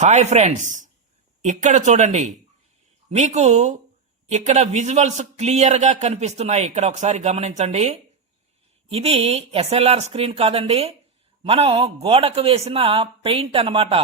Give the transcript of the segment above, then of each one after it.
Hi friends, ఇక్కడ చూడండి. మీకు ఇక్కడ విజువల్స్ క్లియర్గా కనిపిస్తున్నాయి. ఇక్కడ ఒకసారి గమనించండి. ఇది ఎస్ఎల్ఆర్ స్క్రీన్ కాదండి, మనం గోడకు వేసిన పెయింట్ అన్నమాట.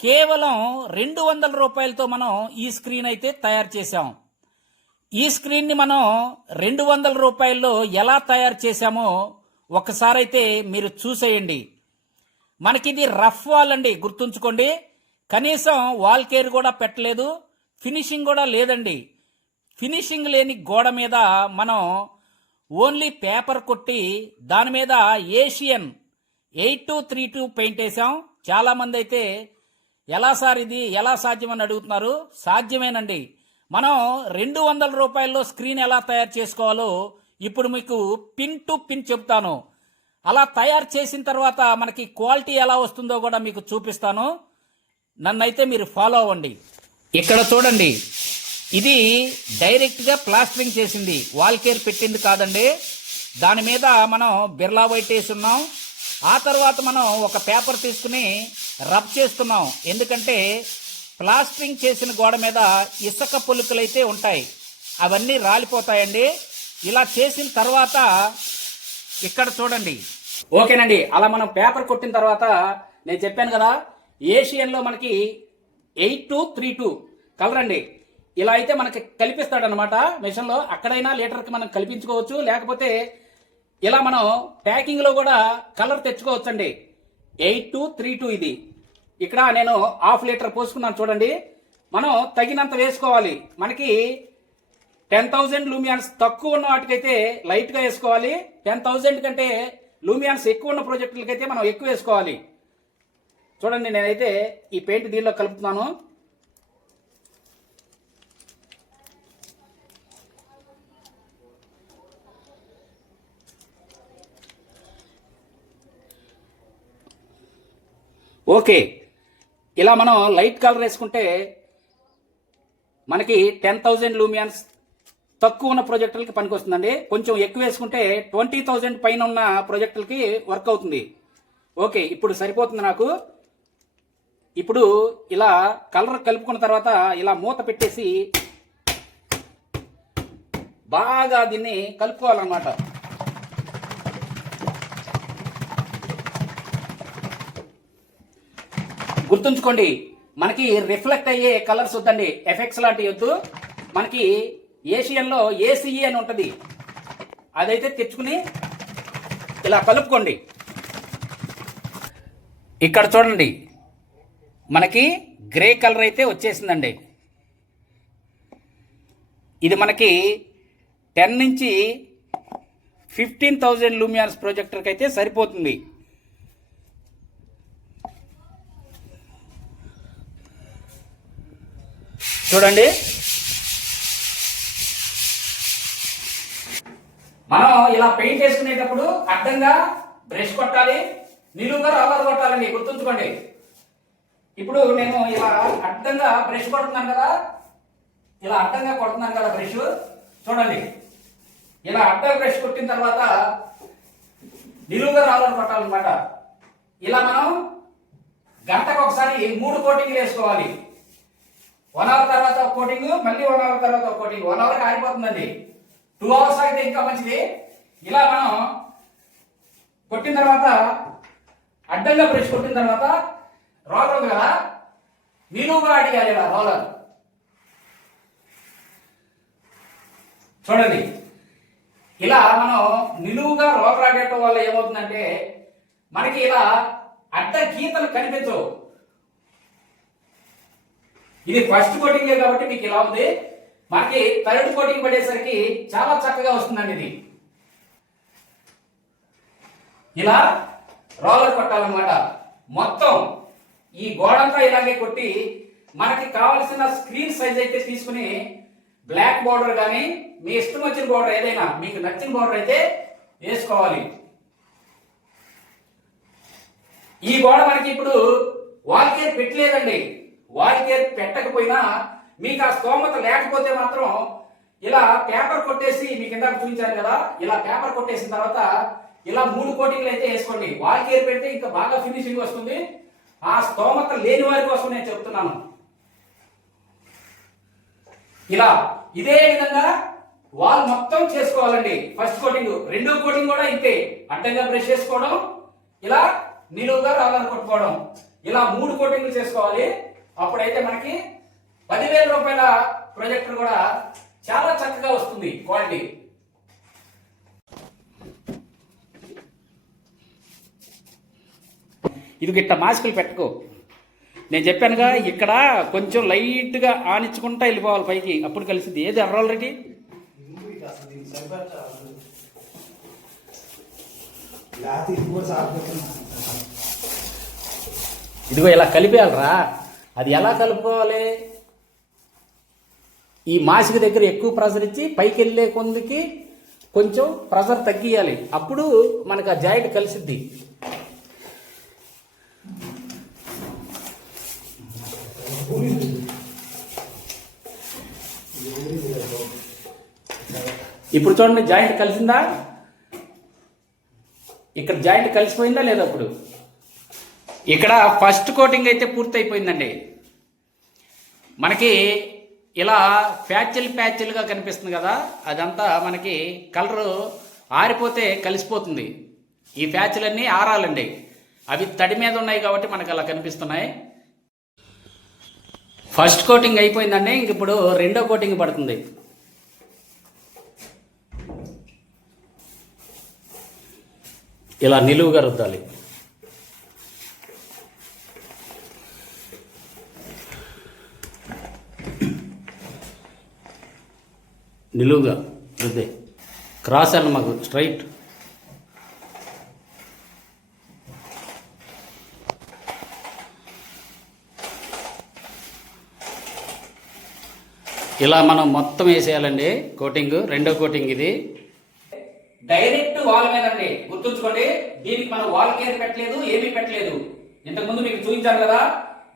కేవలం 200 రూపాయలతో మనం ఈ స్క్రీన్ అయితే తయారు చేశాం. ఈ స్క్రీన్ని మనం 200 రూపాయల్లో ఎలా తయారు చేశామో ఒకసారి అయితే మీరు చూసేయండి. మనకిది రఫ్ వాల్ అండి, గుర్తుంచుకోండి. కనీసం వాల్ కేర్ కూడా పెట్టలేదు, ఫినిషింగ్ కూడా లేదండి. ఫినిషింగ్ లేని గోడ మీద మనం ఓన్లీ పేపర్ కొట్టి దాని మీద ఏషియన్ 8232 పెయింట్ వేసాం. చాలామంది అయితే ఎలా సార్ ఇది ఎలా సాధ్యమని అడుగుతున్నారు. సాధ్యమేనండి. మనం 200 రూపాయల్లో స్క్రీన్ ఎలా తయారు చేసుకోవాలో ఇప్పుడు మీకు పిన్ టు పిన్ చెప్తాను. అలా తయారు చేసిన తర్వాత మనకి క్వాలిటీ ఎలా వస్తుందో కూడా మీకు చూపిస్తాను. నన్నైతే మీరు ఫాలో అవ్వండి. ఇక్కడ చూడండి, ఇది డైరెక్ట్గా ప్లాస్టరింగ్ చేసింది, వాల్ కేర్ పెట్టింది కాదండి. దాని మీద మనం బిర్లా వైట్ వేసి ఉన్నాం. ఆ తర్వాత మనం ఒక పేపర్ తీసుకుని రబ్ చేస్తున్నాం. ఎందుకంటే ప్లాస్టరింగ్ చేసిన గోడ మీద ఇసుక పులుకులు అయితే ఉంటాయి, అవన్నీ రాలిపోతాయండి. ఇలా చేసిన తర్వాత ఇక్కడ చూడండి. ఓకేనండి, అలా మనం పేపర్ కొట్టిన తర్వాత నేను చెప్పాను కదా, ఏషియన్లో మనకి 8232 కలర్ అండి. ఇలా అయితే మనకి కల్పిస్తాడనమాట మిషన్లో. అక్కడైనా లీటర్కి మనం కల్పించుకోవచ్చు, లేకపోతే ఇలా మనం ప్యాకింగ్లో కూడా కలర్ తెచ్చుకోవచ్చు అండి. 8232 ఇది. ఇక్కడ నేను 1/2 లీటర్ పోసుకున్నాను చూడండి. మనం తగినంత వేసుకోవాలి. మనకి 10,000 లూమియాన్స్ తక్కువ ఉన్న వాటికైతే లైట్గా వేసుకోవాలి. 10,000 కంటే లూమియాన్స్ ఎక్కువ ఉన్న ప్రాజెక్టులకైతే మనం ఎక్కువ వేసుకోవాలి. చూడండి, నేనైతే ఈ పెయింట్ దీనిలో కలుపుతున్నాను. ఓకే, ఇలా మనం లైట్ కలర్ వేసుకుంటే మనకి 10,000 లూమియాన్స్ తక్కువ ఉన్న ప్రాజెక్టులకి పనికి వస్తుందండి. కొంచెం ఎక్కువ వేసుకుంటే 20,000 పైన ఉన్న ప్రాజెక్టులకి వర్క్ అవుతుంది. ఓకే, ఇప్పుడు సరిపోతుంది నాకు. ఇప్పుడు ఇలా కలర్ కలుపుకున్న తర్వాత ఇలా మూత పెట్టేసి బాగా దీన్ని కలుపుకోవాలన్నమాట. గుర్తుంచుకోండి, మనకి రిఫ్లెక్ట్ అయ్యే కలర్స్ వద్దండి, ఎఫెక్ట్స్ లాంటివి వద్దు. మనకి ఏషియన్లో ఏసీఈ అని ఉంటుంది, అదైతే తెచ్చుకుని ఇలా కలుపుకోండి. ఇక్కడ చూడండి, మనకి గ్రే కలర్ అయితే వచ్చేసిందండి. ఇది మనకి 10 నుంచి 15,000 లూమియాన్స్ ప్రొజెక్టర్కి అయితే సరిపోతుంది. చూడండి, మనం ఇలా పెయింట్ వేసుకునేటప్పుడు అడ్డంగా బ్రష్ కొట్టాలి, నిలువుగా రోలర్ కొట్టాలండి, గుర్తుంచుకోండి. ఇప్పుడు నేను ఇలా అడ్డంగా బ్రష్ కొడుతున్నాను కదా, ఇలా అడ్డంగా కొడుతున్నాను కదా బ్రష్. చూడండి, ఇలా అడ్డంగా బ్రష్ కొట్టిన తర్వాత నిలువుగా రోలర్ కొట్టాలన్నమాట. ఇలా మనం గంటకు ఒకసారి 3 కోటింగ్లు వేసుకోవాలి. 1 అవర్ తర్వాత ఒక కోటింగ్, మళ్ళీ 1 అవర్ తర్వాత ఒక కోటింగ్. 1 అవర్ ఆరిపోతుందండి. 2 అవర్స్ అయితే ఇంకా మంచిది. ఇలా మనం కొట్టిన తర్వాత అడ్డంగా బ్రష్ కొట్టిన తర్వాత రోలర్ ఉంది కదా, నిలువుగా అడిగాలి ఇలా రోలర్. చూడండి, ఇలా మనం నిలువుగా రోలర్ ఆడేయటం వల్ల ఏమవుతుందంటే మనకి ఇలా అడ్డ గీతలు కనిపించవు. ఇది ఫస్ట్ కోటింగే కాబట్టి మీకు ఇలా ఉంది. మనకి థర్డ్ కోటింగ్ పడేసరికి చాలా చక్కగా వస్తుందండి. ఇది ఇలా రోలర్ కొట్టాలన్నమాట. మొత్తం ఈ గోడంతా ఇలాగే కొట్టి మనకి కావలసిన స్క్రీన్ సైజ్ అయితే తీసుకుని బ్లాక్ బోర్డర్ కానీ మీ ఇష్టం వచ్చిన బోర్డర్ ఏదైనా మీకు నచ్చిన బోర్డర్ అయితే వేసుకోవాలి. ఈ గోడ మనకి ఇప్పుడు వాల్ కేర్ పెట్టలేదండి. వాల్ కేర్ పెట్టకపోయినా మీకు ఆ స్తోమత లేకపోతే మాత్రం ఇలా పేపర్ కొట్టేసి, మీకు ఇందాక చూపించాను కదా, ఇలా పేపర్ కొట్టేసిన తర్వాత ఇలా 3 కోటింగ్లు అయితే వేసుకోండి. వాల్ కేర్ పెడితే ఇంకా బాగా ఫినిషింగ్ వస్తుంది. ఆ స్తోమత లేని వారి కోసం నేను చెప్తున్నాను. ఇలా ఇదే విధంగా వాల్ మొత్తం చేసుకోవాలండి. ఫస్ట్ కోటింగ్, రెండో కోటింగ్ కూడా ఇంతే. అడ్డంగా బ్రష్ చేసుకోవడం, ఇలా నిలువుగా రాళ్ళను కొట్టుకోవడం, ఇలా 3 కోటింగ్లు చేసుకోవాలి. అప్పుడైతే మనకి 10,000 రూపాయల ప్రొజెక్టర్ కూడా చాలా చక్కగా వస్తుంది క్వాలిటీ. ఇది గిట్ట మాస్కులు పెట్టుకో. నేను చెప్పానుగా, ఇక్కడ కొంచెం లైట్గా ఆనించుకుంటా వెళ్ళిపోవాలి పైకి, అప్పుడు కలిసింది. ఏది ఎర్రాలరెడ్డి ఇదిగో ఇలా కలిపేయాలరా. అది ఎలా కలుపుకోవాలి? ఈ మాసిక దగ్గర ఎక్కువ ప్రెజర్ ఇచ్చి పైకి వెళ్ళే కొందికి కొంచెం ప్రెజర్ తగ్గియాలి. అప్పుడు మనకు ఆ జాయింట్ కలిసిద్ది. ఇప్పుడు చూడండి, జాయింట్ కలిసిందా? ఇక్కడ జాయింట్ కలిసిపోయిందా లేదా? అప్పుడు ఇక్కడ ఫస్ట్ కోటింగ్ అయితే పూర్తి అయిపోయిందండి. మనకి ఇలా ప్యాచ్లుగా కనిపిస్తుంది కదా, అదంతా మనకి కలరు ఆరిపోతే కలిసిపోతుంది. ఈ ప్యాచ్లన్నీ ఆరాలండి. అవి తడి మీద ఉన్నాయి కాబట్టి మనకు అలా కనిపిస్తున్నాయి. ఫస్ట్ కోటింగ్ అయిపోయిందండి. ఇంక ఇప్పుడు రెండో కోటింగ్ పడుతుంది. ఇలా నిలువుగా రుద్దాలి. నిలువుగా రుద్దే, క్రాస్ అన్న మాకు స్ట్రైట్. ఇలా మనం మొత్తం వేసేయాలండి కోటింగ్. రెండో కోటింగ్ ఇది. డైరెక్ట్ వాల్ మీద అండి, గుర్తుంచుకోండి. దీనికి మనం వాల్ కేర్ పెట్టలేదు, ఏమీ పెట్టలేదు. ఇంతకుముందు మీకు చూపించాను కదా,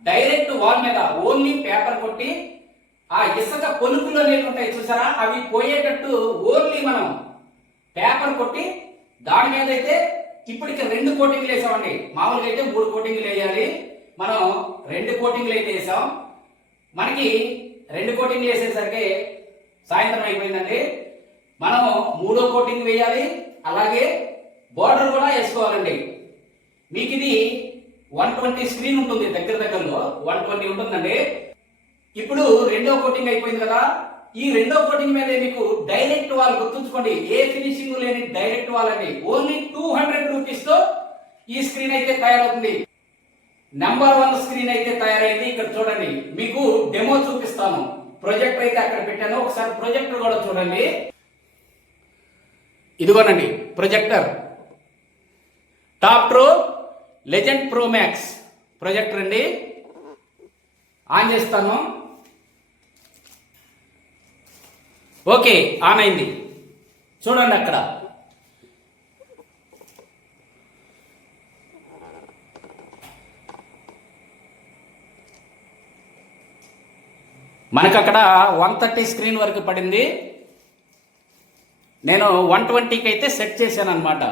డైరెక్ట్ వాల్ మీద ఓన్లీ పేపర్ కొట్టి ఆ ఇసుక పొలుకులు అనేవి ఉంటాయి చూసారా, అవి పోయేటట్టు ఓన్లీ మనం పేపర్ కొట్టి దాని మీద అయితే ఇప్పటికి 2 కోటింగ్లు వేసామండి. మామూలుగా అయితే 3 కోటింగ్లు వేయాలి. మనం 2 కోటింగ్లు అయితే వేసాం. మనకి 2 కోటింగ్లు వేసేసరికి సాయంత్రం అయిపోయిందండి. మనం 3వ కోటింగ్ వేయాలి. అలాగే బోర్డర్ కూడా వేసుకోవాలండి. మీకు ఇది 120 స్క్రీన్ ఉంటుంది, దగ్గరలో 120 ఉంటుందండి. ఇప్పుడు రెండో కోటింగ్ అయిపోయింది కదా, ఈ రెండో కోటింగ్ మీద మీకు డైరెక్ట్ వాల్, గుర్తుంచుకోండి, ఏ ఫినిషింగ్ లేని డైరెక్ట్ వాల్ అండి. ఓన్లీ 200 రూపీస్ తో ఈ స్క్రీన్ అయితే తయారవుతుంది. నెంబర్ 1 స్క్రీన్ అయితే తయారైంది. ఇక్కడ చూడండి, మీకు డెమో చూపిస్తాను. ప్రొజెక్టర్ అయితే అక్కడ పెట్టాను, ఒకసారి ప్రొజెక్టర్ కూడా చూడండి. ఇదిగోనండి projector, top true legend pro max projector అండి. ఆన్ చేస్తాను. ఓకే, ఆన్ అయింది. చూడండి అక్కడ మనకు అక్కడ 130 స్క్రీన్ వరకు పడింది. నేను 120కి అయితే సెట్ చేశాను అనమాట.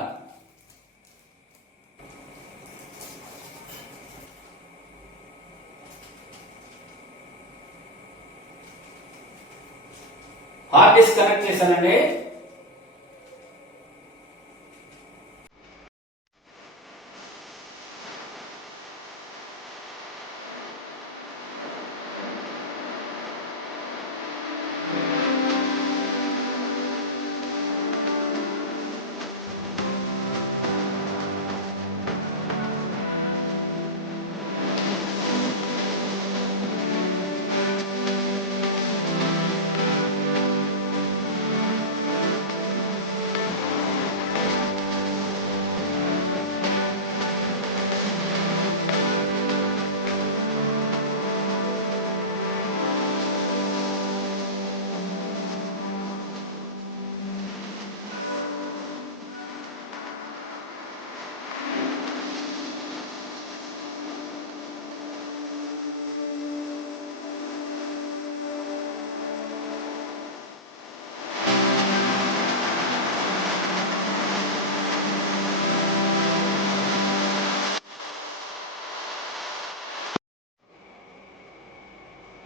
హార్డ్ డిస్క్ కనెక్ట్ చేశానండి.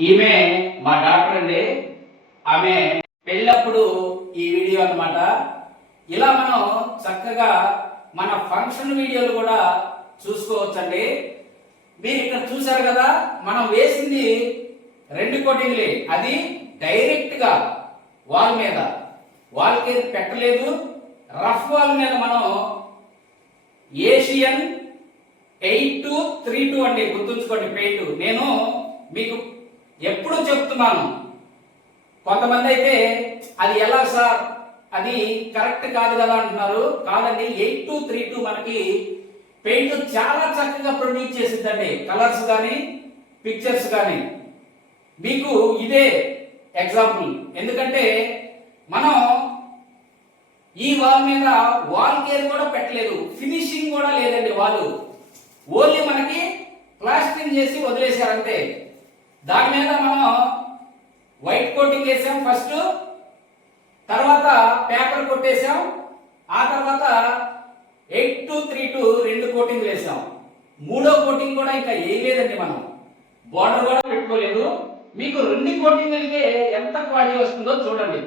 ఈమె మా డాక్టర్ అండి. ఆమె పెళ్ళప్పుడు ఈ వీడియో అన్నమాట. ఇలా మనం చక్కగా మన ఫంక్షన్ వీడియోలు కూడా చూసుకోవచ్చండి. మీరు ఇక్కడ చూసారు కదా, మనం వేసింది 2 కోటింగ్లే. అది డైరెక్ట్ గా వాల్ మీద, వాల్ కేర్ పెట్టలేదు. రఫ్ వాల్ మీద మనం ఏషియన్ 8232 అండి, గుర్తుంచుకోండి పెయింట్. నేను మీకు ఎప్పుడు చెప్తున్నాను, కొంతమంది అయితే అది ఎలా సార్, అది కరెక్ట్ కాదు కదా అంటున్నారు. కాదండి, 8232 మనకి పెయింట్ చాలా చక్కగా ప్రొడ్యూస్ చేసిద్దండి. కలర్స్ కానీ పిక్చర్స్ కానీ. మీకు ఇదే ఎగ్జాంపుల్. ఎందుకంటే మనం ఈ వాల్ మీద వాల్ కేర్ కూడా పెట్టలేదు, ఫినిషింగ్ కూడా లేదండి. వాళ్ళు ఓన్లీ మనకి ప్లాస్టరింగ్ చేసి వదిలేశారంతే. దాని మీద మనం వైట్ కోటింగ్ వేసాం ఫస్ట్, తర్వాత పేపర్ కొట్టేసాం, ఆ తర్వాత 8232 2 కోటింగ్ వేసాం. 3వ కోటింగ్ కూడా ఇంకా వేయలేదండి. మనం బార్డర్ కూడా పెట్టుకోలేదు. మీకు 2 కోటింగ్లకే ఎంత క్వాలిటీ వస్తుందో చూడండి.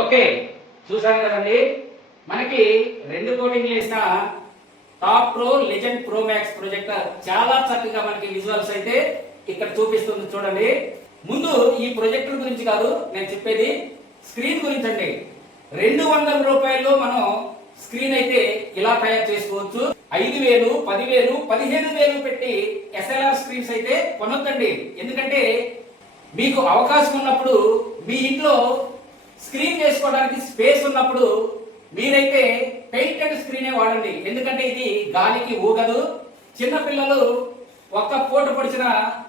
ఓకే, చూసారు కదండి. మనకి 2 కోటింగ్లు వేసిన top pro legend pro max projector చాలా చక్కగా మనకి విజువల్స్ అయితే ఇక్కడ చూపిస్తుంది చూడండి. ముందు ఈ ప్రొజెక్టర్ గురించి కాదు నేను చెప్పేది, స్క్రీన్ గురించి అండి. 200 రూపాయల్లో మనం స్క్రీన్ అయితే ఇలా తయారు చేసుకోవచ్చు. 5,000, 10,000, 15,000 పెట్టి SLR స్క్రీన్స్ అయితే కొనొద్దండి. ఎందుకంటే మీకు అవకాశం ఉన్నప్పుడు, మీ ఇంట్లో స్క్రీన్ చేసుకోవడానికి స్పేస్ ఉన్నప్పుడు మీరైతే పెయింటెడ్ స్క్రీనే వాడండి. ఎందుకంటే ఇది గాలికి ఊగదు. చిన్న పిల్లలు ఒక్క పూట పొడిచిన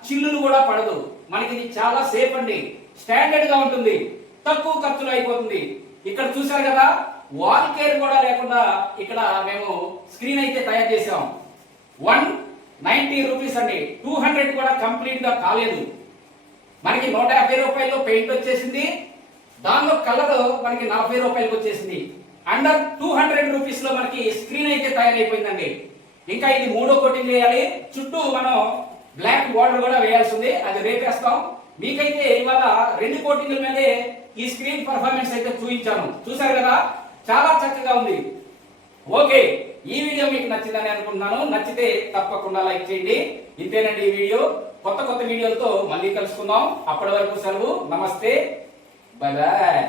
చిల్లులు కూడా పడదు. మనకి ఇది చాలా సేఫ్ అండి, స్టాండర్డ్ గా ఉంటుంది, తక్కువ ఖర్చులో అయిపోతుంది. ఇక్కడ చూసారు కదా, వాల్ కేర్ కూడా లేకుండా ఇక్కడ మేము స్క్రీన్ అయితే తయారు చేసాం. 190 రూపీస్ అండి. 200 కూడా కంప్లీట్ గా కాలేదు. మనకి 150 రూపాయల్లో పెయింట్ వచ్చేసింది. దానిలో కలర్ మనకి 40 రూపాయలకు వచ్చేసింది. అండర్ 200 రూపీస్ లో మనకి స్క్రీన్ అయితే తయారైపోయిందండి. ఇంకా ఇది 3వ కోటింగ్ వేయాలి. చుట్టూ మనం బ్లాక్ బార్డర్ కూడా వేయాల్సి ఉంది, అది రేపేస్తాం. మీకైతే ఇవాళ 2 కోటింగ్ల మీదే ఈ స్క్రీన్ పర్ఫార్మెన్స్ అయితే చూపించాను. చూసారు కదా, చాలా చక్కగా ఉంది. ఓకే, ఈ వీడియో మీకు నచ్చిందని అనుకుంటున్నాను. నచ్చితే తప్పకుండా లైక్ చేయండి. ఇంతేనండి ఈ వీడియో. కొత్త వీడియోలతో మళ్ళీ కలుసుకుందాం. అప్పటి వరకు సెలవు. నమస్తే, బాయ్ బాయ్.